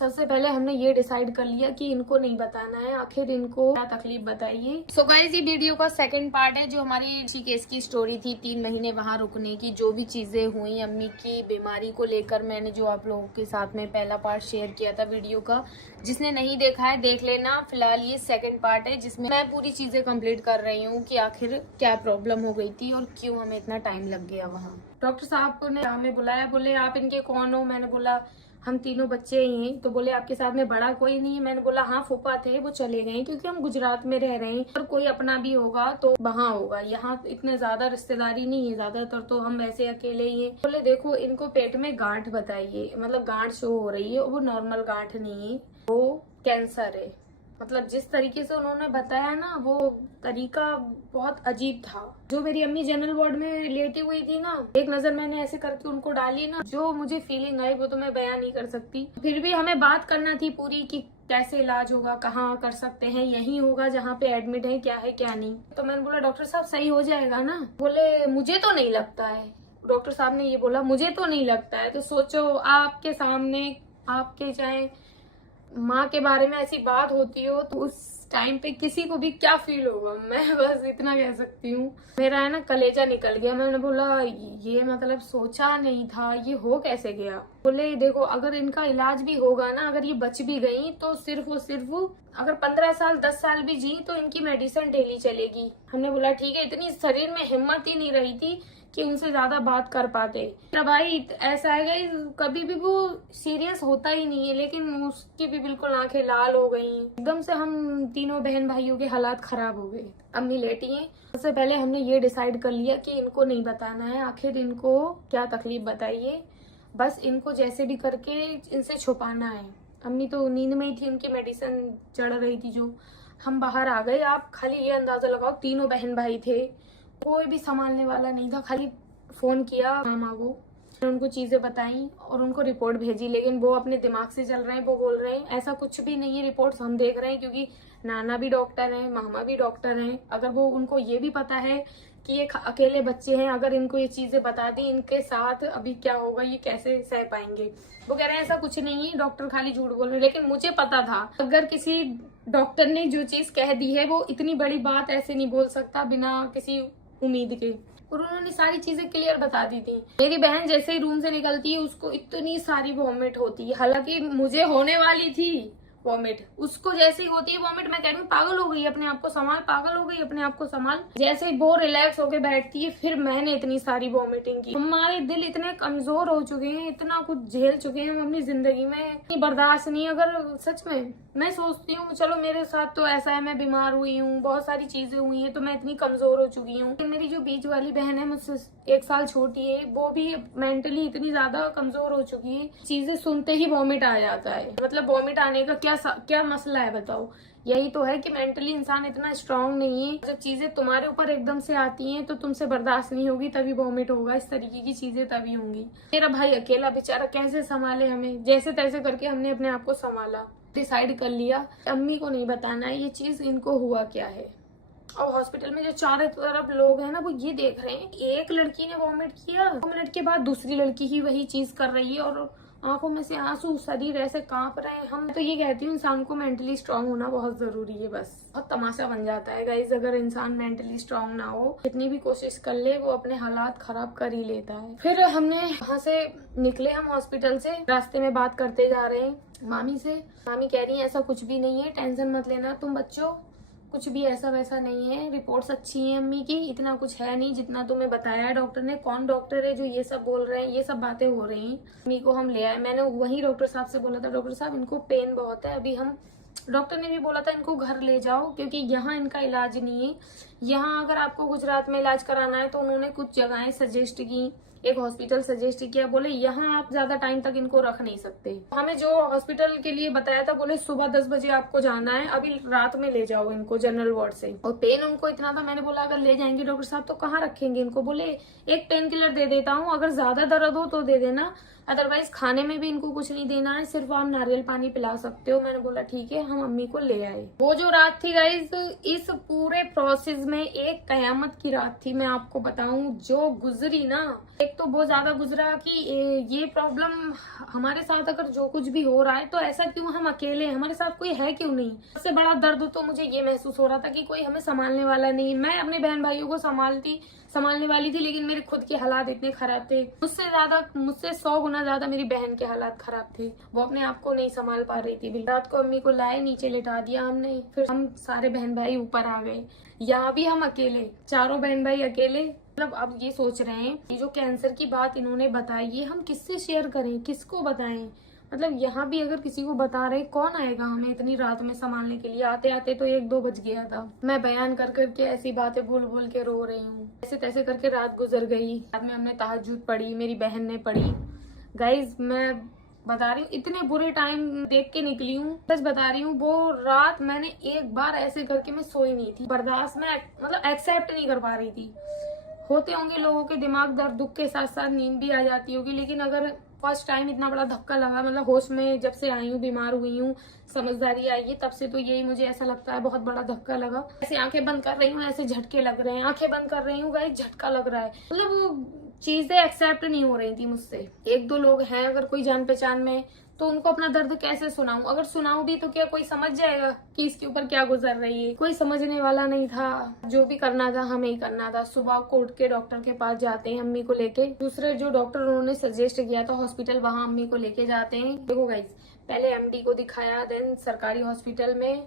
सबसे पहले हमने ये डिसाइड कर लिया कि इनको नहीं बताना है, आखिर इनको क्या तकलीफ बताइए। सो गाइस, ये वीडियो का सेकंड पार्ट है जो हमारी इसी केस की स्टोरी थी, 3 महीने वहाँ रुकने की, जो भी चीजें हुई अम्मी की बीमारी को लेकर, मैंने जो आप लोगों के साथ में पहला पार्ट शेयर किया था वीडियो का। जिसने नहीं देखा है देख लेना। फिलहाल ये सेकंड पार्ट है जिसमें मैं पूरी चीजें कंप्लीट कर रही हूँ कि आखिर क्या प्रॉब्लम हो गई थी और क्यों हमें इतना टाइम लग गया वहाँ। डॉक्टर साहब ने हमें बुलाया, बोले आप इनके कौन हो? मैंने बोला हम तीनों बच्चे ही हैं। तो बोले आपके साथ में बड़ा कोई नहीं है? मैंने बोला हाँ फूफा थे, वो चले गए क्योंकि हम गुजरात में रह रहे हैं, और कोई अपना भी होगा तो वहाँ होगा, यहाँ इतने ज्यादा रिश्तेदारी नहीं है, ज्यादातर तो हम वैसे अकेले ही हैं। बोले देखो इनको पेट में गांठ बताइए, मतलब गांठ शो हो रही है, वो नॉर्मल गांठ नहीं है, वो कैंसर है। मतलब जिस तरीके से उन्होंने बताया ना, वो तरीका बहुत अजीब था। जो मेरी अम्मी जनरल वार्ड में लेटी हुई थी ना, एक नजर मैंने ऐसे करके उनको डाली ना, जो मुझे फीलिंग आई वो तो मैं बयान नहीं कर सकती। फिर भी हमें बात करना थी पूरी कि कैसे इलाज होगा, कहाँ कर सकते हैं, यहीं होगा जहाँ पे एडमिट है, क्या है क्या नहीं। तो मैंने बोला डॉक्टर साहब सही हो जाएगा ना? बोले मुझे तो नहीं लगता है। डॉक्टर साहब ने ये बोला मुझे तो नहीं लगता है। तो सोचो आपके सामने, आपके चाहे माँ के बारे में ऐसी बात होती हो तो उस टाइम पे किसी को भी क्या फील होगा, मैं बस इतना कह सकती हूँ। मेरा है ना कलेजा निकल गया। मैंने बोला ये मतलब सोचा नहीं था, ये हो कैसे गया? बोले देखो अगर इनका इलाज भी होगा ना, अगर ये बच भी गई तो सिर्फ अगर 15 साल 10 साल भी जी तो इनकी मेडिसिन डेली चलेगी। हमने बोला ठीक है। इतनी शरीर में हिम्मत ही नहीं रही थी कि उनसे ज्यादा बात कर पाते। मेरा भाई ऐसा है कभी भी वो सीरियस होता ही नहीं है, लेकिन उसकी भी बिल्कुल आंखें लाल हो गई। एकदम से हम तीनों बहन भाइयों के हालात खराब हो गए। अम्मी लेटी हैं। सबसे पहले हमने ये डिसाइड कर लिया कि इनको नहीं बताना है, आखिर इनको क्या तकलीफ बताइए, बस इनको जैसे भी करके इनसे छुपाना है। अम्मी तो नींद में ही थी, उनकी मेडिसिन चढ़ रही थी जो। हम बाहर आ गए। आप खाली ये अंदाजा लगाओ, तीनों बहन भाई थे, कोई भी संभालने वाला नहीं था। खाली फोन किया मामा को, उनको चीजें बताई और उनको रिपोर्ट भेजी, लेकिन वो अपने दिमाग से चल रहे हैं। वो बोल रहे हैं ऐसा कुछ भी नहीं है, रिपोर्ट्स हम देख रहे हैं, क्योंकि नाना भी डॉक्टर हैं, मामा भी डॉक्टर हैं। अगर वो उनको ये भी पता है कि ये अकेले बच्चे हैं, अगर इनको ये चीजें बता दी, इनके साथ अभी क्या होगा, ये कैसे सह पाएंगे? वो कह रहे हैं ऐसा कुछ नहीं है, डॉक्टर खाली झूठ बोल रहे हैं। लेकिन मुझे पता था अगर किसी डॉक्टर ने जो चीज कह दी है, वो इतनी बड़ी बात ऐसे नहीं बोल सकता बिना किसी उम्मीद के। और उन्होंने सारी चीजें क्लियर बता दी थी। मेरी बहन जैसे ही रूम से निकलती है उसको इतनी सारी वॉमिट होती है, हालांकि मुझे होने वाली थी वॉमिट, उसको जैसे ही होती है वॉमिट, मैं कह रही हूँ पागल हो गई अपने आप को संभाल, पागल हो गई अपने आप को संभाल। जैसे ही वो रिलैक्स होके बैठती है, फिर मैंने इतनी सारी वॉमिटिंग की। हमारे दिल इतने कमजोर हो चुके हैं, इतना कुछ झेल चुके हैं हम अपनी जिंदगी में, इतनी बर्दाश्त नहीं। अगर सच में मैं सोचती हूँ चलो मेरे साथ तो ऐसा है, मैं बीमार हुई हूँ, बहुत सारी चीजें हुई हैं, तो मैं इतनी कमजोर हो चुकी हूँ। मेरी जो बीच वाली बहन है, मुझसे 1 साल छोटी है, वो भी मेंटली इतनी ज्यादा कमजोर हो चुकी है, चीजें सुनते ही वॉमिट आ जाता है। मतलब वॉमिट आने का क्या मसला है बताओ? यही तो है कि मेंटली इंसान इतना स्ट्रांग नहीं है। जब चीजें तुम्हारे ऊपर एकदम से आती हैं तो तुमसे बर्दाश्त नहीं होगी, तभी वॉमिट होगा, इस तरीके की चीजें तभी होंगी। मेरा भाई अकेला बेचारा कैसे संभाले हमें, जैसे तैसे करके हमने अपने आप को संभाला। डिसाइड कर लिया अम्मी को नहीं बताना है ये चीज, इनको हुआ क्या है। और हॉस्पिटल में जो चारों तरफ लोग हैं ना, वो ये देख रहे हैं एक लड़की ने वॉमिट किया, 2 मिनट के बाद दूसरी लड़की ही वही चीज कर रही है, और आंखों में से आंसू, शरीर ऐसे कांप रहे हैं। हम तो ये कहती हूँ इंसान को मेंटली स्ट्रांग होना बहुत जरूरी है। बस बहुत तमाशा बन जाता है गाइज अगर इंसान मेंटली स्ट्रांग ना हो, कितनी भी कोशिश कर ले वो अपने हालात खराब कर ही लेता है। फिर हमने वहाँ से निकले, हम हॉस्पिटल से रास्ते में बात करते जा रहे हैं मामी से। मामी कह रही है ऐसा कुछ भी नहीं है, टेंशन मत लेना तुम बच्चों, कुछ भी ऐसा वैसा नहीं है, रिपोर्ट्स अच्छी हैं अम्मी की, इतना कुछ है नहीं जितना तुम्हें बताया है डॉक्टर ने। कौन डॉक्टर है जो ये सब बोल रहे हैं, ये सब बातें हो रही हैं। अम्मी को हम ले आए। मैंने वही डॉक्टर साहब से बोला था डॉक्टर साहब इनको पेन बहुत है, अभी हम, डॉक्टर ने भी बोला था इनको घर ले जाओ क्योंकि यहाँ इनका इलाज नहीं है। यहाँ अगर आपको गुजरात में इलाज कराना है तो उन्होंने कुछ जगहें सजेस्ट की, एक हॉस्पिटल सजेस्ट किया, बोले यहाँ आप ज्यादा टाइम तक इनको रख नहीं सकते। हमें जो हॉस्पिटल के लिए बताया था, बोले सुबह 10 बजे आपको जाना है, अभी रात में ले जाओ इनको जनरल वार्ड से। और पेन उनको इतना था, मैंने बोला अगर ले जाएंगे डॉक्टर साहब तो कहाँ रखेंगे इनको? बोले एक पेन किलर दे देता हूँ, अगर ज्यादा दर्द हो तो दे देना, अदरवाइज खाने में भी इनको कुछ नहीं देना है, सिर्फ आप नारियल पानी पिला सकते हो। मैंने बोला ठीक है। हम अम्मी को ले आए। वो जो रात थी गाइस, इस पूरे प्रोसेस में एक कयामत की रात थी। मैं आपको बताऊं जो गुजरी ना, एक एक तो बहुत ज्यादा गुजरा कि ये प्रॉब्लम हमारे साथ अगर जो कुछ भी हो रहा है तो ऐसा क्यों हम अकेले हैं, हमारे साथ कोई है क्यों नहीं। सबसे बड़ा दर्द तो मुझे ये महसूस हो रहा था कि कोई हमें संभालने वाला नहीं। मैं अपने बहन भाइयों को संभालने वाली थी, लेकिन मेरे खुद के हालात इतने खराब थे। मुझसे 100 गुना ज्यादा मेरी बहन के हालात खराब थे। वो अपने आप को नहीं संभाल पा रही थी। रात को अम्मी को लाए, नीचे लिटा दिया हमने, फिर हम सारे बहन भाई ऊपर आ गए। यहाँ भी हम अकेले, चारों बहन भाई अकेले। मतलब अब ये सोच रहे हैं ये जो कैंसर की बात इन्होंने बताई, ये हम किससे शेयर करें, किसको बताएं। मतलब यहाँ भी अगर किसी को बता रहे, कौन आएगा हमें इतनी रात में संभालने के लिए। आते आते तो 1-2 बज गया था। मैं बयान कर करके ऐसी बातें बोल बोल के रो रही हूँ। ऐसे तैसे करके रात गुजर गई। रात में हमने तहज्जुद पढ़ी, मेरी बहन ने पढ़ी। गाइज मैं बता रही हूँ, इतने बुरे टाइम देख के निकली हूँ। बस बता रही हूँ, वो रात मैंने एक बार ऐसे करके मैं सोई नहीं थी। बर्दाश्त में मतलब एक्सेप्ट नहीं कर पा रही थी। होते होंगे लोगों के दिमाग दर्द, दुख के साथ साथ नींद भी आ जाती होगी, लेकिन अगर फर्स्ट टाइम इतना बड़ा धक्का लगा, मतलब होश में जब से आई हूँ, बीमार हुई हूँ, समझदारी आई है, तब से तो यही मुझे ऐसा लगता है बहुत बड़ा धक्का लगा। ऐसे आंखें बंद कर रही हूँ, ऐसे झटके लग रहे हैं। आंखें बंद कर रही हूँ गाइस, झटका लग रहा है। मतलब वो चीजें एक्सेप्ट नहीं हो रही थी मुझसे। 1-2 लोग हैं अगर कोई जान पहचान में, तो उनको अपना दर्द कैसे सुनाऊं। अगर सुनाऊं भी तो क्या कोई समझ जाएगा कि इसके ऊपर क्या गुजर रही है। कोई समझने वाला नहीं था। जो भी करना था हमें ही करना था। सुबह को उठ के डॉक्टर के पास जाते हैं अम्मी को लेके। दूसरे जो डॉक्टर उन्होंने सजेस्ट किया था हॉस्पिटल, वहाँ अम्मी को लेके जाते हैं। देखो गाइस, पहले MD को दिखाया, देन सरकारी हॉस्पिटल में,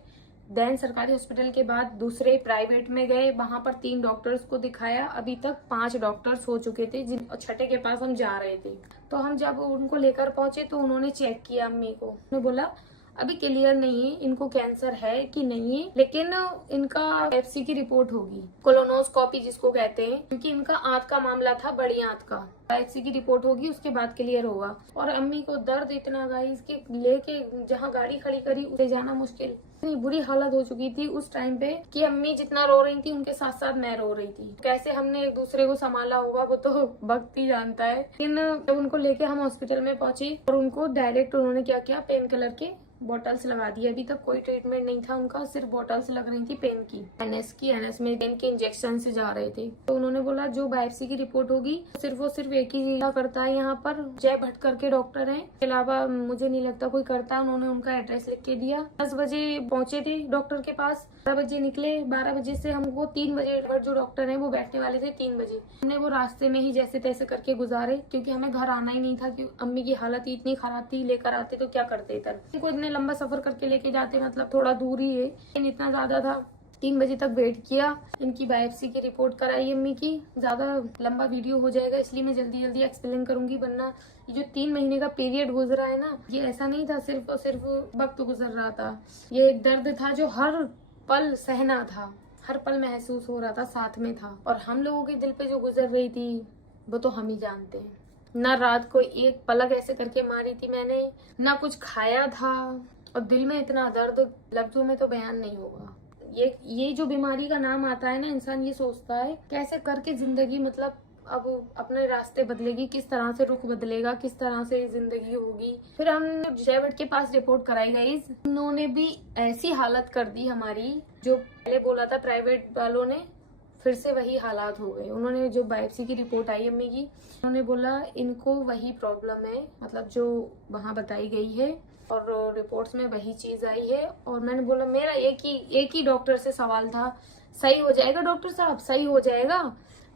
देन सरकारी हॉस्पिटल के बाद दूसरे प्राइवेट में गए, वहां पर 3 डॉक्टर्स को दिखाया। अभी तक 5 डॉक्टर्स हो चुके थे, जिन छठे के पास हम जा रहे थे। तो हम जब उनको लेकर पहुंचे तो उन्होंने चेक किया अम्मी को। उन्होंने बोला अभी क्लियर नहीं है इनको कैंसर है कि नहीं है, लेकिन इनका FC की रिपोर्ट होगी, कोलोनोस्कोपी जिसको कहते हैं, क्योंकि इनका आंत का मामला था, बड़ी आंत का। FC की रिपोर्ट होगी, उसके बाद क्लियर होगा। और अम्मी को दर्द इतना गाइस कि लेके जहाँ गाड़ी खड़ी करी उसे जाना मुश्किल। इतनी बुरी हालत हो चुकी थी उस टाइम पे कि अम्मी जितना रो रही थी उनके साथ साथ मैं रो रही थी। कैसे हमने एक दूसरे को संभाला होगा वो तो वक्त ही जानता है। लेकिन जब उनको लेके हम हॉस्पिटल में पहुंचे और उनको डायरेक्ट उन्होंने क्या किया, पेन किलर के बॉटल्स लगा दी। अभी तक कोई ट्रीटमेंट नहीं था उनका, सिर्फ बॉटल्स लग रही थी पेन की, NS में पेन के इंजेक्शन से जा रहे थे। तो उन्होंने बोला जो बायोप्सी की रिपोर्ट होगी सिर्फ एक ही चीज करता है यहाँ पर, जय भट्ट करके डॉक्टर हैं, इसके अलावा मुझे नहीं लगता कोई करता। उन्होंने उनका एड्रेस लिख के दिया। 10 बजे पहुंचे थे डॉक्टर के पास, 12 बजे निकले। 12 बजे से हमको 3 बजे जो डॉक्टर है वो बैठने वाले थे 3 बजे। हमने वो रास्ते में ही जैसे तैसे करके गुजारे, क्योंकि हमें घर आना ही नहीं था कि अम्मी की हालत ही इतनी खराब थी। लेकर आते तो क्या करते इनको इतने लंबा सफर करके लेके जाते, मतलब थोड़ा दूर ही है, लेकिन इतना ज्यादा था। 3 बजे तक वेट किया, इनकी बायोप्सी की रिपोर्ट कराई अम्मी की। ज्यादा लंबा वीडियो हो जाएगा इसलिए मैं जल्दी जल्दी एक्सप्लेन करूंगी, वरना ये जो 3 महीने का पीरियड गुजरा है ना, ये ऐसा नहीं था सिर्फ और सिर्फ वक्त गुजर रहा था। ये एक दर्द था जो हर पल सहना था, हर पल महसूस हो रहा था, साथ में था। और हम लोगों के दिल पे जो गुजर रही थी वो तो हम ही जानते हैं। ना रात को एक पलक ऐसे करके मारी थी मैंने, ना कुछ खाया था, और दिल में इतना दर्द लफ्जों में तो बयान नहीं होगा। ये जो बीमारी का नाम आता है ना, इंसान ये सोचता है कैसे करके जिंदगी मतलब अब अपने रास्ते बदलेगी, किस तरह से रुख बदलेगा, किस तरह से जिंदगी होगी। फिर हम जय भट्ट के पास रिपोर्ट कराई गई। उन्होंने भी ऐसी हालत कर दी हमारी, जो पहले बोला था प्राइवेट वालों ने, फिर से वही हालात हो गए। उन्होंने जो बायोप्सी की रिपोर्ट आई अम्मी की, उन्होंने बोला इनको वही प्रॉब्लम है, मतलब जो वहाँ बताई गई है और रिपोर्ट्स में वही चीज आई है। और मैंने बोला मेरा एक ही डॉक्टर से सवाल था, सही हो जाएगा डॉक्टर साहब, सही हो जाएगा।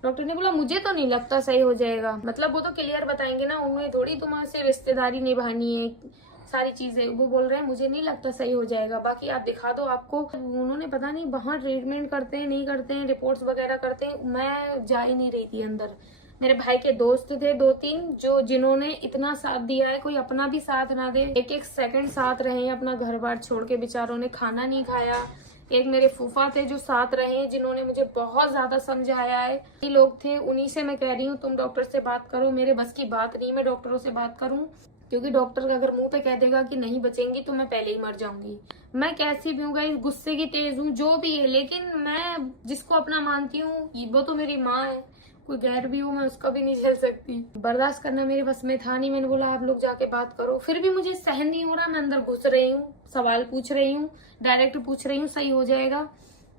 डॉक्टर ने बोला मुझे तो नहीं लगता सही हो जाएगा। मतलब वो तो क्लियर बताएंगे ना, उन्हें थोड़ी तुम्हारे रिश्तेदारी निभानी है, सारी चीजें। वो बोल रहे हैं मुझे नहीं लगता सही हो जाएगा, बाकी आप दिखा दो आपको। उन्होंने पता नहीं वहाँ ट्रीटमेंट करते हैं नहीं करते हैं, रिपोर्ट्स वगैरह करते हैं। मैं जा ही नहीं रही थी अंदर। मेरे भाई के दोस्त थे 2-3 जिन्होंने इतना साथ दिया है, कोई अपना भी साथ ना दे, एक सेकंड साथ रहे, अपना घर बार छोड़ के बेचारों ने खाना नहीं खाया। एक मेरे फूफा थे जो साथ रहे, जिन्होंने मुझे बहुत ज्यादा समझाया है। ये लोग थे, उन्हीं से मैं कह रही हूँ तुम डॉक्टर से बात करो। मेरे बस की बात नहीं मैं डॉक्टरों से बात करूँ, क्योंकि डॉक्टर अगर मुंह पे कह देगा कि नहीं बचेंगी तो मैं पहले ही मर जाऊंगी। मैं कैसी भी हूँ गाइस, गुस्से की तेज हूँ, जो भी है, लेकिन मैं जिसको अपना मानती हूँ वो तो मेरी माँ है। कोई गैर भी हो मैं उसका भी नहीं झेल सकती। बर्दाश्त करना मेरे बस में था नहीं। मैंने बोला आप लोग जाके बात करो, फिर भी मुझे सहन नहीं हो रहा। मैं अंदर घुस रही हूँ, सवाल पूछ रही हूँ, डायरेक्ट पूछ रही हूँ सही हो जाएगा।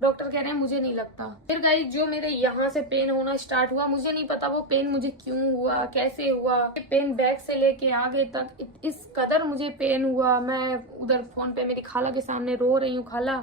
डॉक्टर कह रहे हैं मुझे नहीं लगता। फिर गाइस जो मेरे यहाँ से पेन होना स्टार्ट हुआ, मुझे नहीं पता वो पेन मुझे क्यों हुआ, कैसे हुआ। पेन बैक से लेके आगे तक इस कदर मुझे पेन हुआ। मैं उधर फोन पे मेरी खाला के सामने रो रही हूँ, खाला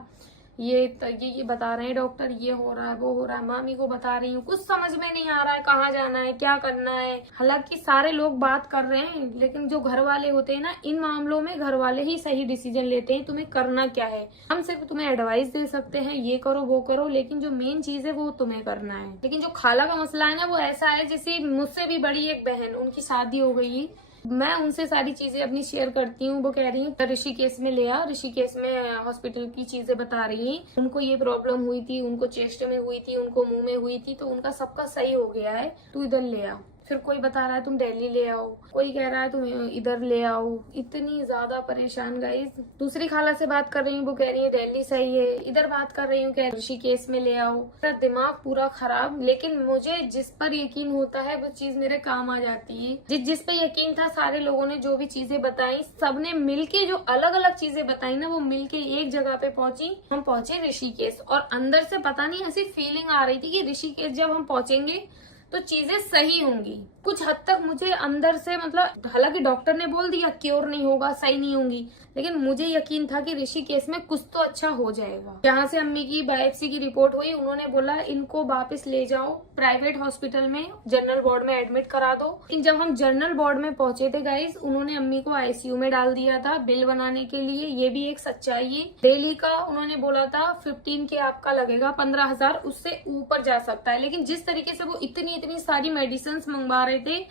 ये बता रहे हैं डॉक्टर, ये हो रहा है वो हो रहा है। मामी को बता रही हूँ, कुछ समझ में नहीं आ रहा है कहाँ जाना है क्या करना है। हालांकि सारे लोग बात कर रहे हैं, लेकिन जो घर वाले होते हैं ना, इन मामलों में घर वाले ही सही डिसीजन लेते हैं तुम्हें करना क्या है। हम सिर्फ तुम्हें एडवाइस दे सकते हैं ये करो वो करो, लेकिन जो मेन चीज है वो तुम्हें करना है। लेकिन जो खाला का मसला है ना, वो ऐसा है जैसे मुझसे भी बड़ी एक बहन, उनकी शादी हो गई, मैं उनसे सारी चीजें अपनी शेयर करती हूँ। वो कह रही है ऋषिकेश में ले आ, ऋषिकेश में हॉस्पिटल की चीजें बता रही हैं। उनको ये प्रॉब्लम हुई थी, उनको चेस्ट में हुई थी, उनको मुंह में हुई थी, तो उनका सबका सही हो गया है, तू इधर ले आ। फिर कोई बता रहा है तुम दिल्ली ले आओ, कोई कह रहा है तुम इधर ले आओ। इतनी ज्यादा परेशान गाइस। दूसरी खाला से बात कर रही हूँ, वो कह रही है दिल्ली सही है। इधर बात कर रही हूँ कह ऋषिकेश में ले आओ। मेरा दिमाग पूरा खराब। लेकिन मुझे जिस पर यकीन होता है वो चीज मेरे काम आ जाती है। जिस पर यकीन था, सारे लोगों ने जो भी चीजें बताई, सबने मिलके जो अलग अलग चीजें बताई ना, वो मिलके एक जगह पे पहुंची। हम पहुंचे ऋषिकेश, और अंदर से पता नहीं ऐसी फीलिंग आ रही थी कि ऋषिकेश जब हम पहुंचेंगे तो चीजें सही होंगी। कुछ हद तक मुझे अंदर से, मतलब हालांकि डॉक्टर ने बोल दिया क्योर नहीं होगा, सही नहीं होंगी, लेकिन मुझे यकीन था कि ऋषिकेश में कुछ तो अच्छा हो जाएगा। जहाँ से अम्मी की बायोप्सी की रिपोर्ट हुई, उन्होंने बोला इनको वापस ले जाओ प्राइवेट हॉस्पिटल में, जनरल वार्ड में एडमिट करा दो। लेकिन जब हम जनरल वार्ड में पहुंचे थे गाइस, उन्होंने अम्मी को आईसीयू में डाल दिया था बिल बनाने के लिए। ये भी एक सच्चाई है। डेली का उन्होंने बोला था 15 के आपका लगेगा, 15,000 उससे ऊपर जा सकता है। लेकिन जिस तरीके से वो इतनी सारी मेडिसिन मंगवा रहे थे,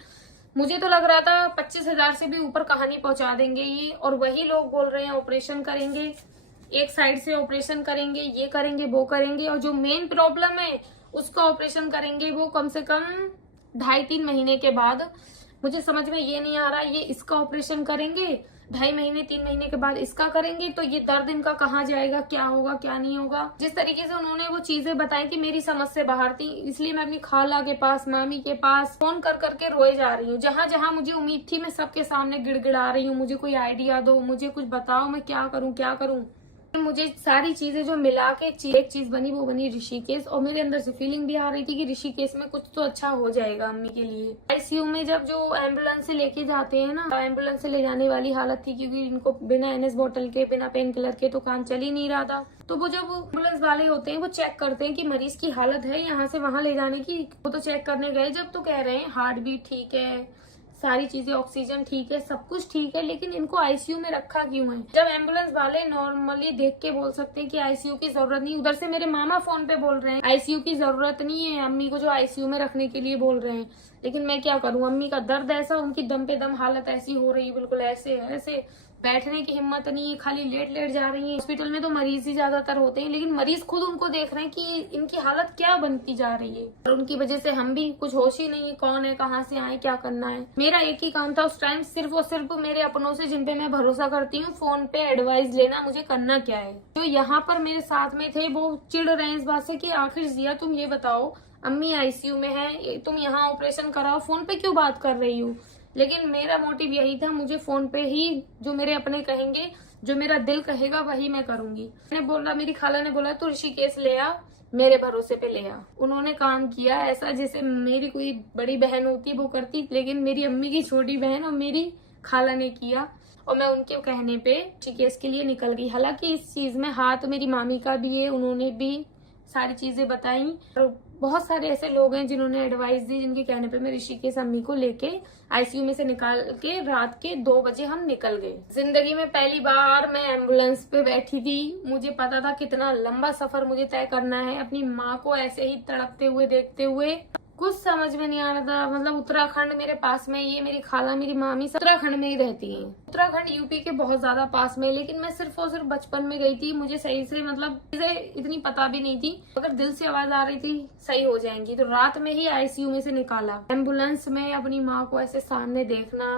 मुझे तो लग रहा था 25,000 से भी ऊपर कहानी पहुंचा देंगे ये। और वही लोग बोल रहे हैं ऑपरेशन करेंगे, एक साइड से ऑपरेशन करेंगे, ये करेंगे वो करेंगे, और जो मेन प्रॉब्लम है उसका ऑपरेशन करेंगे वो कम से कम 2.5-3 महीने के बाद। मुझे समझ में ये नहीं आ रहा, ये इसका ऑपरेशन करेंगे 2.5 महीने 3 महीने के बाद इसका करेंगे, तो ये दर्द इनका कहाँ जाएगा, क्या होगा क्या नहीं होगा। जिस तरीके से उन्होंने वो चीजें बताई कि मेरी समझ से बाहर थी, इसलिए मैं अपनी खाला के पास, मामी के पास फोन कर करके रोए जा रही हूँ। जहाँ जहाँ मुझे उम्मीद थी, मैं सबके सामने गिड़गिड़ा रही हूँ, मुझे कोई आइडिया दो, मुझे कुछ बताओ, मैं क्या करूँ। मुझे सारी चीजें जो मिला के एक चीज बनी, वो बनी ऋषिकेश। और मेरे अंदर से फीलिंग भी आ रही थी कि ऋषिकेश में कुछ तो अच्छा हो जाएगा अम्मी के लिए। आईसीयू में जब जो एम्बुलेंस से लेके जाते हैं ना, एम्बुलेंस से ले जाने वाली हालत थी, क्योंकि इनको बिना NS बॉटल के, बिना पेन किलर के तो काम चल ही नहीं रहा था। तो वो जब एम्बुलेंस वाले होते हैं, वो चेक करते हैं कि मरीज की हालत है यहाँ से वहां ले जाने की। वो तो चेक करने गए जब, तो कह रहे हैं हार्ट बीट ठीक है, सारी चीजें, ऑक्सीजन ठीक है, सब कुछ ठीक है, लेकिन इनको आईसीयू में रखा क्यों है। जब एम्बुलेंस वाले नॉर्मली देख के बोल सकते हैं कि आईसीयू की जरूरत नहीं। उधर से मेरे मामा फोन पे बोल रहे हैं आईसीयू की जरूरत नहीं है, अम्मी को जो आईसीयू में रखने के लिए बोल रहे हैं। लेकिन मैं क्या करूं, अम्मी का दर्द ऐसा, उनकी दम पे दम हालत ऐसी हो रही है, बिल्कुल ऐसे बैठने की हिम्मत नहीं है, खाली लेट जा रही है। हॉस्पिटल में तो मरीज ही ज्यादातर होते हैं, लेकिन मरीज खुद उनको देख रहे हैं कि इनकी हालत क्या बनती जा रही है। और उनकी वजह से हम भी कुछ होश ही नहीं है, कौन है, कहाँ से आए, क्या करना है। मेरा एक ही काम था उस टाइम, सिर्फ और सिर्फ मेरे अपनों से, जिन पे मैं भरोसा करती हूँ, फोन पे एडवाइस लेना, मुझे करना क्या है। जो यहाँ पर मेरे साथ में थे, वो चिढ़ रहे हैं इस बात से कि आखिर जिया तुम ये बताओ, अम्मी आईसीयू में है, तुम यहाँ ऑपरेशन कराओ, फोन पे क्यों बात कर रही हो। लेकिन मेरा मोटिव यही था, मुझे फोन पे ही जो मेरे अपने कहेंगे, जो मेरा दिल कहेगा, वही मैं करूंगी। मैंने बोला, मेरी खाला ने बोला तू ऋषिकेश ले आ, मेरे भरोसे पे ले आ। उन्होंने काम किया ऐसा जैसे मेरी कोई बड़ी बहन होती वो करती, लेकिन मेरी अम्मी की छोटी बहन और मेरी खाला ने किया, और मैं उनके कहने पे ऋषिकेश के लिए निकल गई। हालांकि इस चीज में हाथ मेरी मामी का भी है, उन्होंने भी सारी चीजें बताई, और बहुत सारे ऐसे लोग हैं जिन्होंने एडवाइस दी, जिनके कहने पे मैं ऋषिकेश अम्मी को लेके आईसीयू में से निकाल के रात के 2 बजे हम निकल गए। जिंदगी में पहली बार मैं एम्बुलेंस पे बैठी थी। मुझे पता था कितना लंबा सफर मुझे तय करना है, अपनी माँ को ऐसे ही तड़पते हुए देखते हुए। कुछ समझ में नहीं आ रहा था। मतलब उत्तराखंड मेरे पास में, ये मेरी खाला, मेरी मामी सब उत्तराखंड में ही रहती हैं। उत्तराखंड यूपी के बहुत ज्यादा पास में, लेकिन मैं सिर्फ और सिर्फ बचपन में गई थी। मुझे सही से, मतलब चीजें इतनी पता भी नहीं थी। अगर दिल से आवाज आ रही थी सही हो जाएंगी, तो रात में ही आईसीयू में से निकाला। एम्बुलेंस में अपनी माँ को ऐसे सामने देखना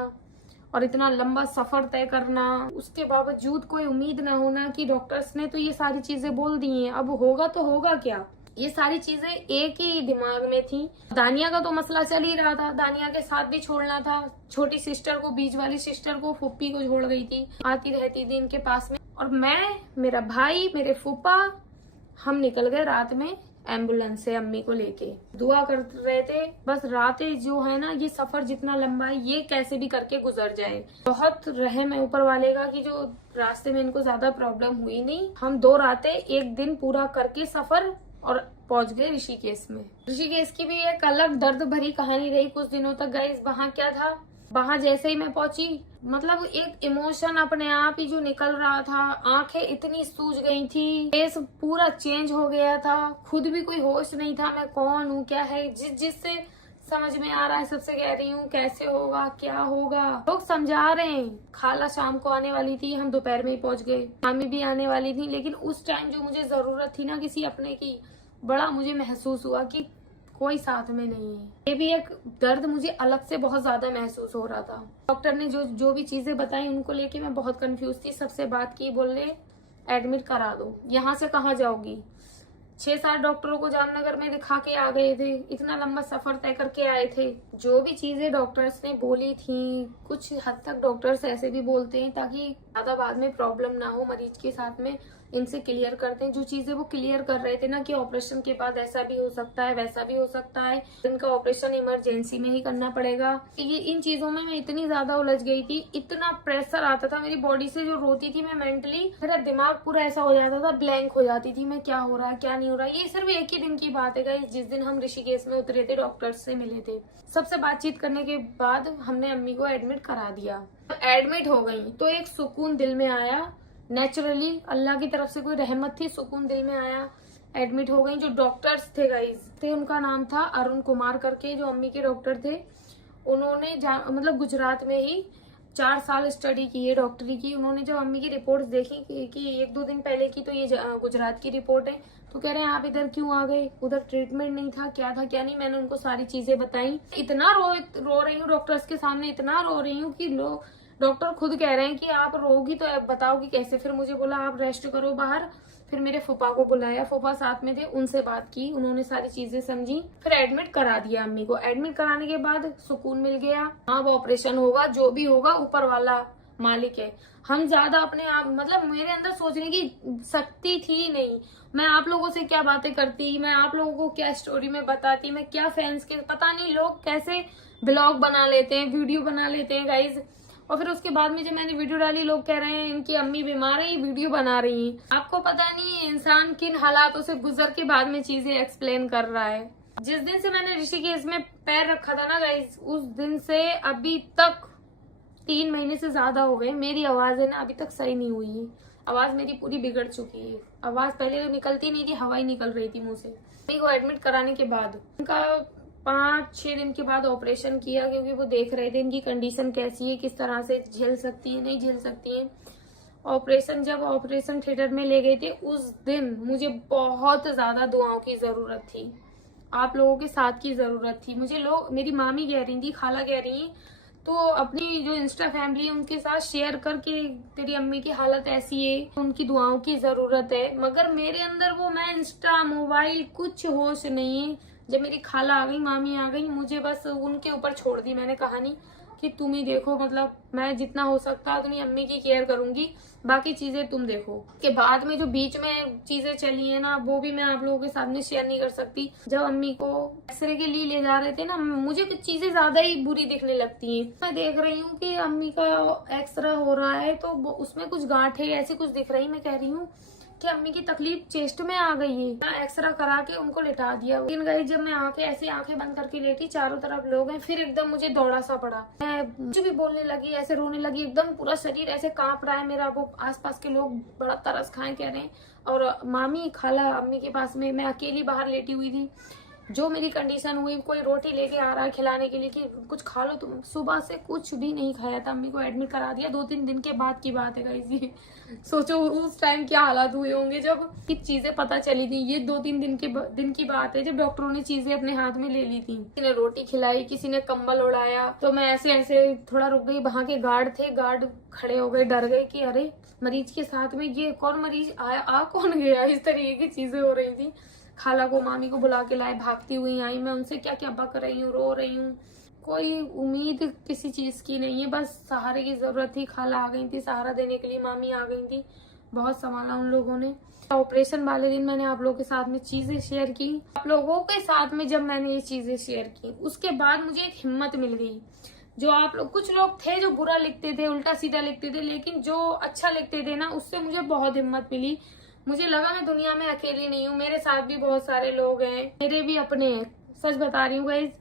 और इतना लंबा सफर तय करना, उसके बावजूद कोई उम्मीद न होना कि डॉक्टर्स ने तो ये सारी चीजें बोल दी हैं, अब होगा तो होगा क्या। ये सारी चीजें एक ही दिमाग में थी। दानिया का तो मसला चल ही रहा था, दानिया के साथ भी छोड़ना था। छोटी सिस्टर को, बीच वाली सिस्टर को, फुप्पी को छोड़ गई थी, आती रहती थी इनके पास में। और मैं, मेरा भाई, मेरे फूफा हम निकल गए रात में एम्बुलेंस से अम्मी को लेके। दुआ कर रहे थे बस रातें जो है ना, ये सफर जितना लंबा है ये कैसे भी करके गुजर जाए। बहुत रहम है ऊपर वाले का कि जो रास्ते में इनको ज्यादा प्रॉब्लम हुई नहीं। हम 2 रातें 1 दिन पूरा करके सफर और पहुंच गए ऋषिकेश में। ऋषिकेश की भी एक अलग दर्द भरी कहानी रही कुछ दिनों तक गाइस। वहाँ क्या था, वहां जैसे ही मैं पहुंची, मतलब एक इमोशन अपने आप ही जो निकल रहा था। आंखें इतनी सूज गई थी, फेस पूरा चेंज हो गया था, खुद भी कोई होश नहीं था मैं कौन हूँ क्या है। जिससे समझ में आ रहा है सबसे कह रही हूँ कैसे होगा क्या होगा। लोग समझा रहे हैं। खाला शाम को आने वाली थी, हम दोपहर में ही पहुंच गए। मामी भी आने वाली थी, लेकिन उस टाइम जो मुझे जरूरत थी ना किसी अपने की, बड़ा मुझे महसूस हुआ कि कोई साथ में नहीं है। ये भी एक दर्द मुझे अलग से बहुत ज्यादा महसूस हो रहा था। डॉक्टर ने जो भी चीजें बताई उनको लेके मैं बहुत कंफ्यूज थी। सबसे बात की, बोले एडमिट करा दो। यहाँ से कहाँ जाओगी? 6-7 डॉक्टरों को जामनगर में दिखा के आ गए थे, इतना लंबा सफर तय करके आए थे। जो भी चीजें डॉक्टर्स ने बोली थी, कुछ हद तक डॉक्टर्स ऐसे भी बोलते हैं ताकि ज्यादा बाद में प्रॉब्लम ना हो मरीज के साथ में, इनसे क्लियर करते हैं। जो चीजें वो क्लियर कर रहे थे ना कि ऑपरेशन के बाद ऐसा भी हो सकता है वैसा भी हो सकता है, इनका ऑपरेशन इमरजेंसी में ही करना पड़ेगा। ये इन चीजों में मैं इतनी ज्यादा उलझ गई थी, इतना प्रेशर आता था मेरी बॉडी से, जो रोती थी मैं मेंटली, मेरा दिमाग पूरा ऐसा हो जाता था, ब्लैंक हो जाती थी मैं, क्या हो रहा है क्या नहीं हो रहा है। ये सिर्फ एक ही दिन की बात है गाइस, जिस दिन हम ऋषिकेश में उतरे थे, डॉक्टर्स से मिले थे। सबसे बातचीत करने के बाद हमने अम्मी को एडमिट करा दिया। एडमिट हो गई तो एक सुकून दिल में आया, नेचुरली अल्लाह की तरफ से कोई रहमत थी, सुकून दिल में आया। एडमिट हो गई। जो डॉक्टर्स थे गाइस, उनका नाम था अरुण कुमार करके, जो अम्मी के डॉक्टर थे। उन्होंने मतलब गुजरात में ही 4 साल स्टडी की है डॉक्टरी की। उन्होंने जब अम्मी की रिपोर्ट्स देखी कि 1-2 दिन पहले की, तो ये गुजरात की रिपोर्ट है, तो कह रहे हैं आप इधर क्यों आ गए, उधर ट्रीटमेंट नहीं था, क्या था क्या नहीं। मैंने उनको सारी चीजें बताई। इतना रो रही हूँ डॉक्टर्स के सामने, इतना रो रही हूँ कि डॉक्टर खुद कह रहे हैं कि आप रोगी तो आप बताओगी कैसे। फिर मुझे बोला आप रेस्ट करो बाहर। फिर मेरे फूफा को बुलाया, फूफा साथ में थे, उनसे बात की, उन्होंने सारी चीजें समझी। फिर एडमिट करा दिया अम्मी को। एडमिट कराने के बाद सुकून मिल गया। हाँ वो ऑपरेशन होगा, जो भी होगा ऊपर वाला मालिक है। हम ज्यादा अपने आप, मतलब मेरे अंदर सोचने की शक्ति थी नहीं। मैं आप लोगों से क्या बातें करती, मैं आप लोगों को क्या स्टोरी में बताती, मैं क्या फैंस के, पता नहीं लोग कैसे ब्लॉग बना लेते हैं, वीडियो बना लेते हैं गाइज। और फिर उसके बाद में जब मैंने वीडियो डाली, लोग कह रहे हैं इनकी अम्मी बीमार है, ये वीडियो बना रही है। आपको पता नहीं इंसान किन हालातों से गुजर के बाद में चीजें एक्सप्लेन कर रहा है। जिस दिन से मैंने ऋषिकेश में पैर रखा था ना गाइस, उस दिन से अभी तक 3 महीने से ज्यादा हो गए, मेरी आवाज है ना अभी तक सही नहीं हुई है। आवाज मेरी पूरी बिगड़ चुकी है। आवाज पहले तो निकलती नहीं थी, हवा ही निकल रही थी मुंह से। अम्मी को एडमिट कराने के बाद उनका 5-6 दिन के बाद ऑपरेशन किया, क्योंकि वो देख रहे थे इनकी कंडीशन कैसी है, किस तरह से झेल सकती है नहीं झेल सकती है। ऑपरेशन जब ऑपरेशन थिएटर में ले गए थे, उस दिन मुझे बहुत ज्यादा दुआओं की जरूरत थी, आप लोगों के साथ की जरूरत थी मुझे। लोग, मेरी मामी कह रही थी, खाला कह रही है, तो अपनी जो इंस्टा फैमिली है उनके साथ शेयर करके तेरी अम्मी की हालत ऐसी है, उनकी दुआओं की जरूरत है। मगर मेरे अंदर वो, मैं इंस्टा मोबाइल कुछ होश नहीं है। जब मेरी खाला आ गई, मामी आ गई, मुझे बस उनके ऊपर छोड़ दी मैंने कहानी कि तुम ही देखो, मतलब मैं जितना हो सकता है उतनी अम्मी की केयर करूंगी, बाकी चीजें तुम देखो। के बाद में जो बीच में चीजें चली है ना, वो भी मैं आप लोगों के सामने शेयर नहीं कर सकती। जब अम्मी को एक्सरे के लिए ले जा रहे थे ना, मुझे कुछ चीजें ज्यादा ही बुरी दिखने लगती हैं। मैं देख रही हूँ कि अम्मी का एक्सरे हो रहा है, तो उसमें कुछ गांठें ऐसी कुछ दिख रही। मैं कह रही हूँ कि अम्मी की तकलीफ चेस्ट में आ गई है। मैं एक्सरा करा के उनको लिटा दिया। लेकिन गई जब मैं ऐसे आंखें बंद करके लेटी, चारों तरफ लोग हैं, फिर एकदम मुझे दौड़ा सा पड़ा। मैं कुछ भी बोलने लगी, ऐसे रोने लगी, एकदम पूरा शरीर ऐसे कांप रहा है मेरा। वो आसपास के लोग बड़ा तरस खाए कह रहे हैं। और मामी खाला अम्मी के पास में, मैं अकेली बाहर लेटी हुई थी। जो मेरी कंडीशन हुई, कोई रोटी लेके आ रहा है खिलाने के लिए कि कुछ खा लो तुम। सुबह से कुछ भी नहीं खाया था, अम्मी को एडमिट करा दिया। 2-3 दिन के बाद की बात है गाइस ये। सोचो उस टाइम क्या हालात हुए होंगे जब कुछ चीजें पता चली थी। ये 2-3 दिन की बात है जब डॉक्टरों ने चीजें अपने हाथ में ले ली थी। किसी ने रोटी खिलाई, किसी ने कंबल उड़ाया। तो मैं ऐसे थोड़ा रुक गई। वहां के गार्ड थे, गार्ड खड़े हो गए, डर गए कि अरे मरीज के साथ में ये कौन मरीज आया, आ कौन गया। इस तरीके की चीजें हो रही थी। खाला को, मामी को बुला के लाए, भागती हुई आई। मैं उनसे क्या क्या बक रही हूँ, रो रही हूँ। कोई उम्मीद किसी चीज की नहीं है, बस सहारे की जरूरत थी। खाला आ गई थी सहारा देने के लिए, मामी आ गई थी। बहुत संभाला उन लोगों ने। ऑपरेशन वाले दिन मैंने आप लोगों के साथ में चीजें शेयर की। आप लोगों के साथ में जब मैंने ये चीजें शेयर की, उसके बाद मुझे एक हिम्मत मिल गई। जो आप लोग, कुछ लोग थे जो बुरा लिखते थे, उल्टा सीधा लिखते थे, लेकिन जो अच्छा लिखते थे ना, उससे मुझे बहुत हिम्मत मिली। मुझे लगा मैं दुनिया में अकेली नहीं हूँ, मेरे साथ भी बहुत सारे लोग हैं, मेरे भी अपने हैं। सच बता रही हूँ गाइस,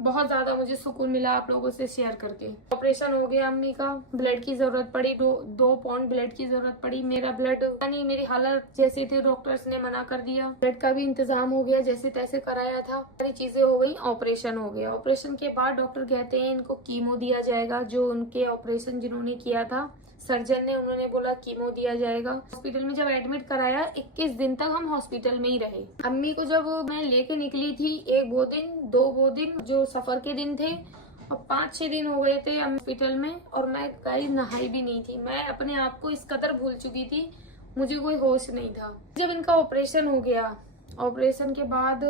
बहुत ज्यादा मुझे सुकून मिला आप लोगों से शेयर करके। ऑपरेशन हो गया अम्मी का, ब्लड की जरूरत पड़ी, 2 पाउंड ब्लड की जरूरत पड़ी। मेरा ब्लड यानी मेरी हालत जैसे थे, डॉक्टर्स ने मना कर दिया। ब्लड का भी इंतजाम हो गया, जैसे तैसे कराया था, सारी चीजें हो गई। ऑपरेशन हो गया। ऑपरेशन के बाद डॉक्टर कहते हैं इनको कीमो दिया जाएगा। जो उनके ऑपरेशन जिन्होंने किया था सर्जन ने, उन्होंने बोला कीमो दिया जाएगा। हॉस्पिटल में जब एडमिट कराया, 21 दिन तक हम हॉस्पिटल में ही रहे। अम्मी को जब मैं लेके निकली थी, 1 वो दिन 2 वो दिन जो सफर के दिन थे, और 5-6 दिन हो गए थे हॉस्पिटल में, और मैं कहीं नहाई भी नहीं थी। मैं अपने आप को इस कदर भूल चुकी थी, मुझे कोई होश नहीं था। जब इनका ऑपरेशन हो गया, ऑपरेशन के बाद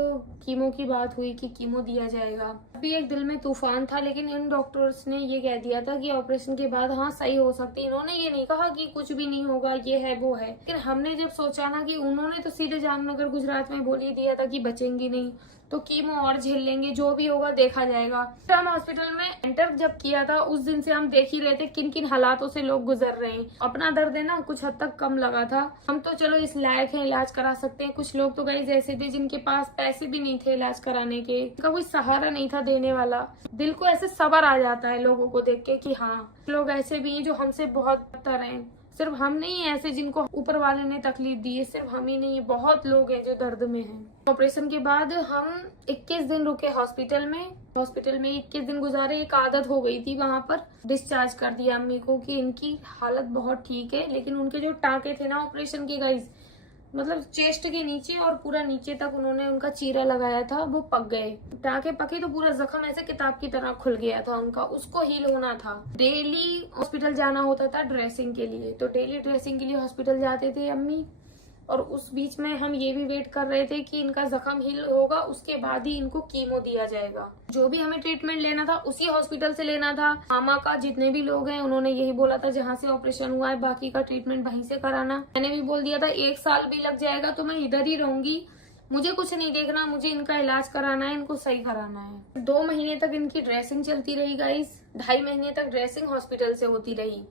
कीमो की बात हुई कि कीमो दिया जाएगा। अभी एक दिल में तूफान था, लेकिन इन डॉक्टर्स ने ये कह दिया था कि ऑपरेशन के बाद हाँ सही हो सकती है। इन्होंने ये नहीं कहा कि कुछ भी नहीं होगा, ये है वो है। लेकिन हमने जब सोचा ना कि उन्होंने तो सीधे जामनगर गुजरात में बोल ही दिया था कि बचेंगी नहीं, तो कीमो और झेल लेंगे, जो भी होगा देखा जाएगा। फिर हम हॉस्पिटल में एंटर जब किया था, उस दिन से हम देख ही रहे थे किन किन हालातों से लोग गुजर रहे हैं। अपना दर्द है ना, कुछ हद तक कम लगा था। हम तो चलो इस लायक है, इलाज करा सकते हैं। कुछ लोग तो गाइस ऐसे थे जिनके पास पैसे भी नहीं थे इलाज कराने के, उनका कोई सहारा नहीं था देने वाला। दिल को ऐसे सबर आ जाता है लोगों को देख के कि हाँ, लोग ऐसे भी हैं जो हमसे बहुत बेहतर हैं। सिर्फ हम नहीं है ऐसे जिनको ऊपर वाले ने तकलीफ दी है, सिर्फ हम ही नहीं है, बहुत लोग हैं जो दर्द में हैं। ऑपरेशन के बाद हम 21 दिन रुके हॉस्पिटल में। हॉस्पिटल में 21 दिन गुजारे। एक आदत हो गई थी वहां पर। डिस्चार्ज कर दिया अम्मी को कि इनकी हालत बहुत ठीक है, लेकिन उनके जो टाँके थे ना ऑपरेशन के गाइस, मतलब चेस्ट के नीचे और पूरा नीचे तक उन्होंने उनका चीरा लगाया था, वो पक गए। टाँके पके तो पूरा जख्म ऐसे किताब की तरह खुल गया था उनका, उसको हील होना था। डेली हॉस्पिटल जाना होता था ड्रेसिंग के लिए, तो डेली ड्रेसिंग के लिए हॉस्पिटल जाते थे अम्मी। और उस बीच में हम ये भी वेट कर रहे थे कि इनका जख्म हील होगा, उसके बाद ही इनको कीमो दिया जाएगा। जो भी हमें ट्रीटमेंट लेना था उसी हॉस्पिटल से लेना था। मामा का जितने भी लोग हैं उन्होंने यही बोला था, जहाँ से ऑपरेशन हुआ है बाकी का ट्रीटमेंट वहीं से कराना। मैंने भी बोल दिया था 1 साल भी लग जाएगा तो मैं इधर ही रहूंगी, मुझे कुछ नहीं देखना, मुझे इनका इलाज कराना है, इनको सही कराना है। 2 महीने तक इनकी ड्रेसिंग चलती रही गाइस, 2.5 महीने तक ड्रेसिंग हॉस्पिटल से होती रही।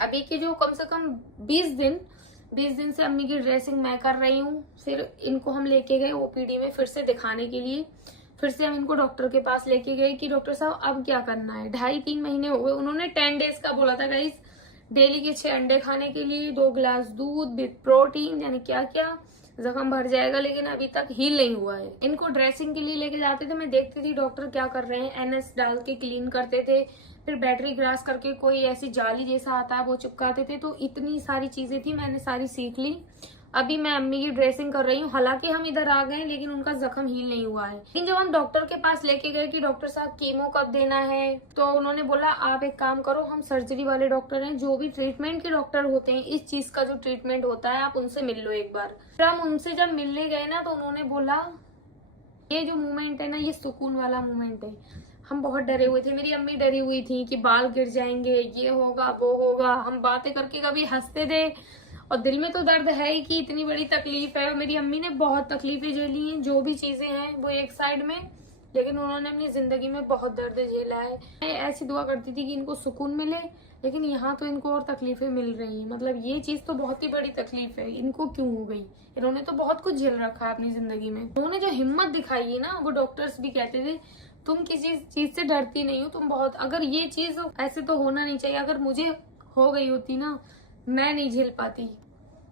अभी के जो कम से कम 20 दिन से अम्मी की ड्रेसिंग मैं कर रही हूँ। फिर इनको हम लेके गए ओपीडी में फिर से दिखाने के लिए। फिर से हम इनको डॉक्टर के पास लेके गए कि डॉक्टर साहब अब क्या करना है। 2.5-3 महीने हो गए। उन्होंने 10 डेज का बोला था गाइस, डेली के 6 अंडे खाने के लिए, 2 गिलास दूध विद प्रोटीन, यानी क्या क्या जख्म भर जाएगा, लेकिन अभी तक हील नहीं हुआ है। इनको ड्रेसिंग के लिए लेके जाते थे, मैं देखती थी डॉक्टर क्या कर रहे हैं। NS डाल के क्लीन करते थे, फिर बैटरी ग्रास करके कोई ऐसी जाली जैसा आता है वो चिपकाते थे। तो इतनी सारी चीजें थी, मैंने सारी सीख ली। अभी मैं अम्मी की ड्रेसिंग कर रही हूँ। हालांकि हम इधर आ गए लेकिन उनका जख्म हील नहीं हुआ है। लेकिन जब हम डॉक्टर के पास लेके गए कि डॉक्टर साहब कीमो कब देना है, तो उन्होंने बोला आप एक काम करो, हम सर्जरी वाले डॉक्टर हैं, जो भी ट्रीटमेंट के डॉक्टर होते हैं, इस चीज का जो ट्रीटमेंट होता है आप उनसे मिल लो एक बार। फिर हम उनसे जब मिलने गए ना, तो उन्होंने बोला ये जो मोमेंट है ना, ये सुकून वाला मोमेंट है। हम बहुत डरे हुए थे, मेरी अम्मी डरी हुई थी कि बाल गिर जाएंगे, ये होगा वो होगा। हम बातें करके कभी हंसते थे, और दिल में तो दर्द है ही कि इतनी बड़ी तकलीफ है। और मेरी अम्मी ने बहुत तकलीफें झेली हैं, जो भी चीजें हैं वो एक साइड में, लेकिन उन्होंने अपनी जिंदगी में बहुत दर्द झेला है। मैं ऐसी दुआ करती थी कि इनको सुकून मिले, लेकिन यहाँ तो इनको और तकलीफें मिल रही हैं। मतलब ये चीज तो बहुत ही बड़ी तकलीफ है, इनको क्यों हो गई। इन्होंने तो बहुत कुछ झेल रखा है अपनी जिंदगी में। उन्होंने जो हिम्मत दिखाई है ना, वो डॉक्टर्स भी कहते थे तुम किसी चीज से डरती नहीं हो, तुम बहुत, अगर ये चीज ऐसे तो होना नहीं चाहिए, अगर मुझे हो गई होती ना, मैं नहीं झेल पाती,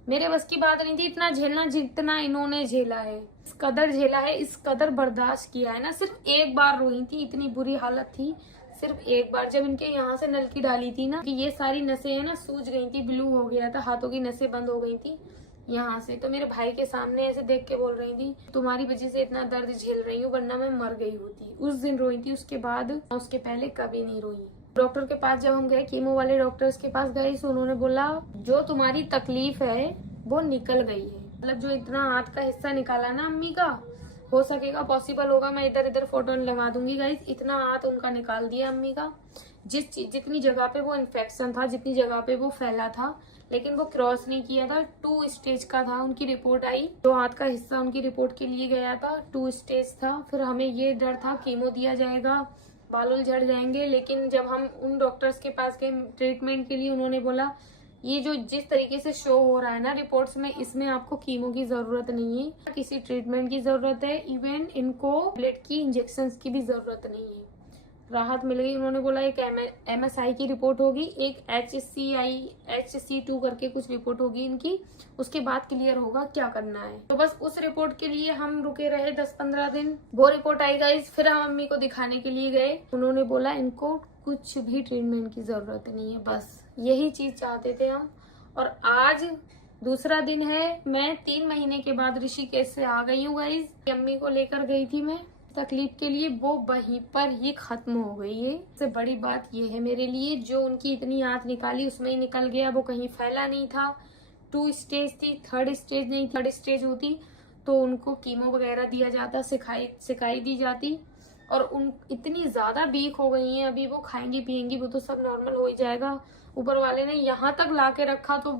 मेरे बस की बात नहीं थी इतना झेलना जितना इन्होंने झेला है। इस कदर झेला है, इस कदर बर्दाश्त किया है ना। सिर्फ एक बार रोई थी, इतनी बुरी हालत थी, सिर्फ एक बार जब इनके यहाँ से नलकी डाली थी ना, कि ये सारी नसें है ना सूज गई थी, ब्लू हो गया था, हाथों की नसें बंद हो गई थी यहाँ से। तो मेरे भाई के सामने ऐसे देख के बोल रही थी तुम्हारी वजह से इतना दर्द झेल रही हूँ, वरना मैं मर गई होती। उस दिन रोई थी, उसके बाद उसके पहले कभी नहीं रोई। डॉक्टर के पास जब हम गए, कीमो वाले डॉक्टर्स के पास गए, तो उन्होंने बोला जो तुम्हारी तकलीफ है वो निकल गई है। मतलब जो इतना हाथ का हिस्सा निकाला ना अम्मी का, हो सकेगा पॉसिबल होगा मैं इधर इधर फोटो लगा दूंगी गाइस, इतना हाथ उनका निकाल दिया अम्मी का। जितनी जगह पे वो इन्फेक्शन था, जितनी जगह पे वो फैला था, लेकिन वो क्रॉस नहीं किया था। 2 स्टेज का था। उनकी रिपोर्ट आई, जो हाथ का हिस्सा उनकी रिपोर्ट के लिए गया था 2 स्टेज था। फिर हमें ये डर था कीमो दिया जाएगा, बाल झड़ जाएंगे। लेकिन जब हम उन डॉक्टर्स के पास गए ट्रीटमेंट के लिए, उन्होंने बोला ये जो जिस तरीके से शो हो रहा है ना रिपोर्ट्स में, इसमें आपको कीमो की जरूरत नहीं है, किसी ट्रीटमेंट की जरूरत है, इवन इनको ब्लड की इंजेक्शन की भी जरूरत नहीं है। राहत मिल गई। उन्होंने बोला एक MSI की रिपोर्ट होगी, एक HC2 करके कुछ रिपोर्ट होगी इनकी, उसके बाद क्लियर होगा क्या करना है। तो बस उस रिपोर्ट के लिए हम रुके रहे 10-15 दिन। वो रिपोर्ट आई गाइस, फिर हम मम्मी को दिखाने के लिए गए। उन्होंने बोला इनको कुछ भी ट्रीटमेंट की जरूरत नहीं है, बस यही चीज चाहते थे हम। और आज दूसरा दिन है, मैं 3 महीने के बाद ऋषिकेश से आ गई हूँ गाइस। अम्मी को लेकर गई थी मैं तकलीफ के लिए, वो वहीं पर ही खत्म हो गई है। सबसे बड़ी बात ये है मेरे लिए, जो उनकी इतनी आंत निकाली उसमें ही निकल गया, वो कहीं फैला नहीं था। 2 स्टेज थी, 3rd स्टेज नहीं, 3rd स्टेज होती तो उनको कीमो वगैरह दिया जाता, सिकाई दी जाती। और उन इतनी ज्यादा वीक हो गई हैं अभी, वो खाएंगी पिएंगी वो तो सब नॉर्मल हो ही जाएगा। ऊपर वाले ने यहाँ तक ला के रखा तो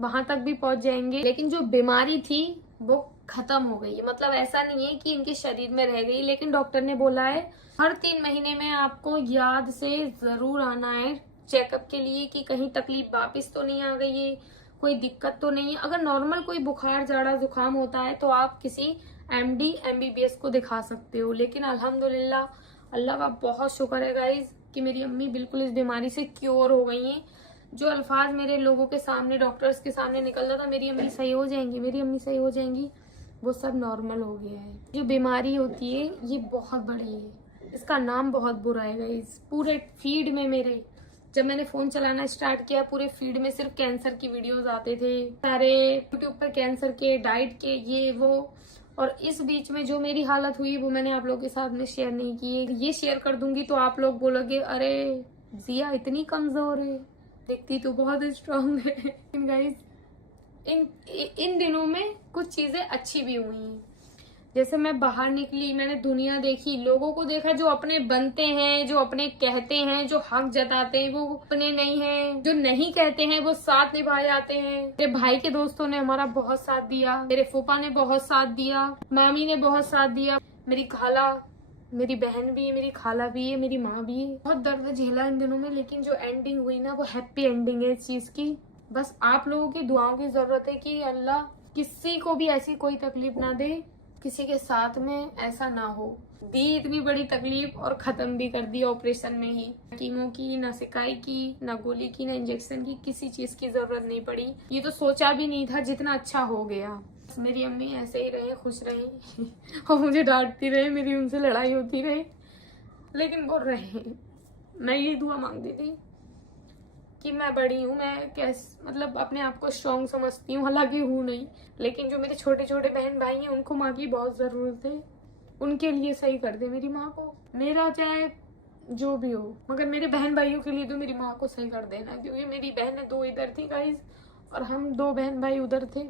वहां तक भी पहुंच जाएंगे। लेकिन जो बीमारी थी वो खत्म हो गई है। मतलब ऐसा नहीं है कि इनके शरीर में रह गई, लेकिन डॉक्टर ने बोला है हर 3 महीने में आपको याद से जरूर आना है चेकअप के लिए कि कहीं तकलीफ वापस तो नहीं आ गई है, कोई दिक्कत तो नहीं है। अगर नॉर्मल कोई बुखार जाड़ा जुकाम होता है तो आप किसी MD MBBS को दिखा सकते हो। लेकिन अल्हम्दुलिल्लाह, अल्लाह का बहुत शुक्र है गाइज कि मेरी अम्मी बिल्कुल इस बीमारी से क्योर हो गई हैं। जो अल्फाज मेरे लोगों के सामने, डॉक्टर्स के सामने निकल रहा था मेरी अम्मी सही हो जाएंगी, मेरी अम्मी सही हो जाएंगी, वो सब नॉर्मल हो गया है। जो बीमारी होती है ये बहुत बड़ी है, इसका नाम बहुत बुरा है गाइस। पूरे फीड में मेरे, जब मैंने फोन चलाना स्टार्ट किया, पूरे फीड में सिर्फ कैंसर की वीडियोस आते थे, सारे यूट्यूब पर कैंसर के, डाइट के, ये वो। और इस बीच में जो मेरी हालत हुई वो मैंने आप लोगों के साथ में शेयर नहीं की है। ये शेयर कर दूंगी तो आप लोग बोलोगे अरे जिया इतनी कमजोर है, दिखती तो बहुत स्ट्रांग है। गाइस इन दिनों में कुछ चीजें अच्छी भी हुई हैं। जैसे मैं बाहर निकली, मैंने दुनिया देखी, लोगों को देखा जो अपने बनते हैं, जो अपने कहते हैं, जो हक जताते हैं वो अपने नहीं हैं, जो नहीं कहते हैं वो साथ निभाए जाते हैं। मेरे भाई के दोस्तों ने हमारा बहुत साथ दिया, मेरे फूफा ने बहुत साथ दिया, मामी ने बहुत साथ दिया, मेरी खाला, मेरी बहन भी है, मेरी खाला भी है, मेरी माँ भी है। बहुत दर्द झेला इन दिनों में, लेकिन जो एंडिंग हुई ना वो हैप्पी एंडिंग है इस चीज की। बस आप लोगों की दुआओं की जरूरत है कि अल्लाह किसी को भी ऐसी कोई तकलीफ ना दे, किसी के साथ में ऐसा ना हो। दी इतनी बड़ी तकलीफ और खत्म भी कर दी ऑपरेशन में ही। कीमो की, ना सिकाई की, ना गोली की, ना इंजेक्शन की, किसी चीज की जरूरत नहीं पड़ी। ये तो सोचा भी नहीं था जितना अच्छा हो गया। मेरी अम्मी ऐसे ही रहे, खुश रही और मुझे डांटती रहे, मेरी उनसे लड़ाई होती रही, लेकिन वो रहे। मैं ये दुआ मांगती थी कि मैं बड़ी हूँ, मैं कैसे मतलब अपने आप को स्ट्रॉन्ग समझती हूँ, हालांकि हूँ नहीं, लेकिन जो मेरे छोटे छोटे बहन भाई हैं उनको माँ की बहुत जरूरत है। उनके लिए सही कर दे मेरी माँ को, मेरा चाहे जो भी हो, मगर मेरे बहन भाइयों के लिए तो मेरी माँ को सही कर देना। क्योंकि मेरी बहनें 2 इधर थी गाइस और हम 2 बहन भाई उधर थे।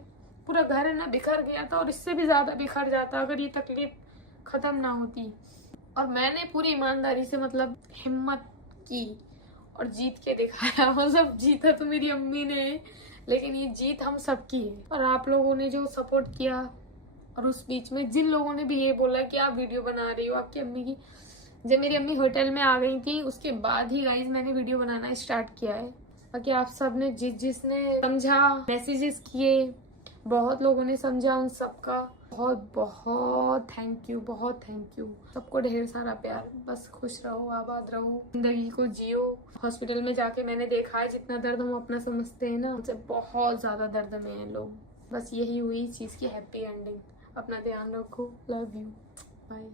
पूरा घर है ना बिखर गया था, और इससे भी ज्यादा बिखर जाता अगर ये तकलीफ खत्म ना होती। और मैंने पूरी ईमानदारी से मतलब हिम्मत की और जीत के दिखाया। मतलब जीता तो मेरी अम्मी ने, लेकिन ये जीत हम सबकी है। और आप लोगों ने जो सपोर्ट किया, और उस बीच में जिन लोगों ने भी ये बोला कि आप वीडियो बना रही हो आपकी अम्मी की, जब मेरी अम्मी होटल में आ गई थी उसके बाद ही गाइज मैंने वीडियो बनाना स्टार्ट किया है। बाकी आप सब ने जिसने समझा, मैसेजेस किए, बहुत लोगों ने समझा, उन सबका बहुत बहुत थैंक यू, बहुत थैंक यू। सबको ढेर सारा प्यार। बस खुश रहो, आबाद रहो, जिंदगी को जियो। हॉस्पिटल में जाके मैंने देखा है जितना दर्द हम अपना समझते हैं ना, उनसे बहुत ज्यादा दर्द में हैं लोग। बस यही हुई इस चीज की हैप्पी एंडिंग। अपना ध्यान रखो, लव यू, बाय।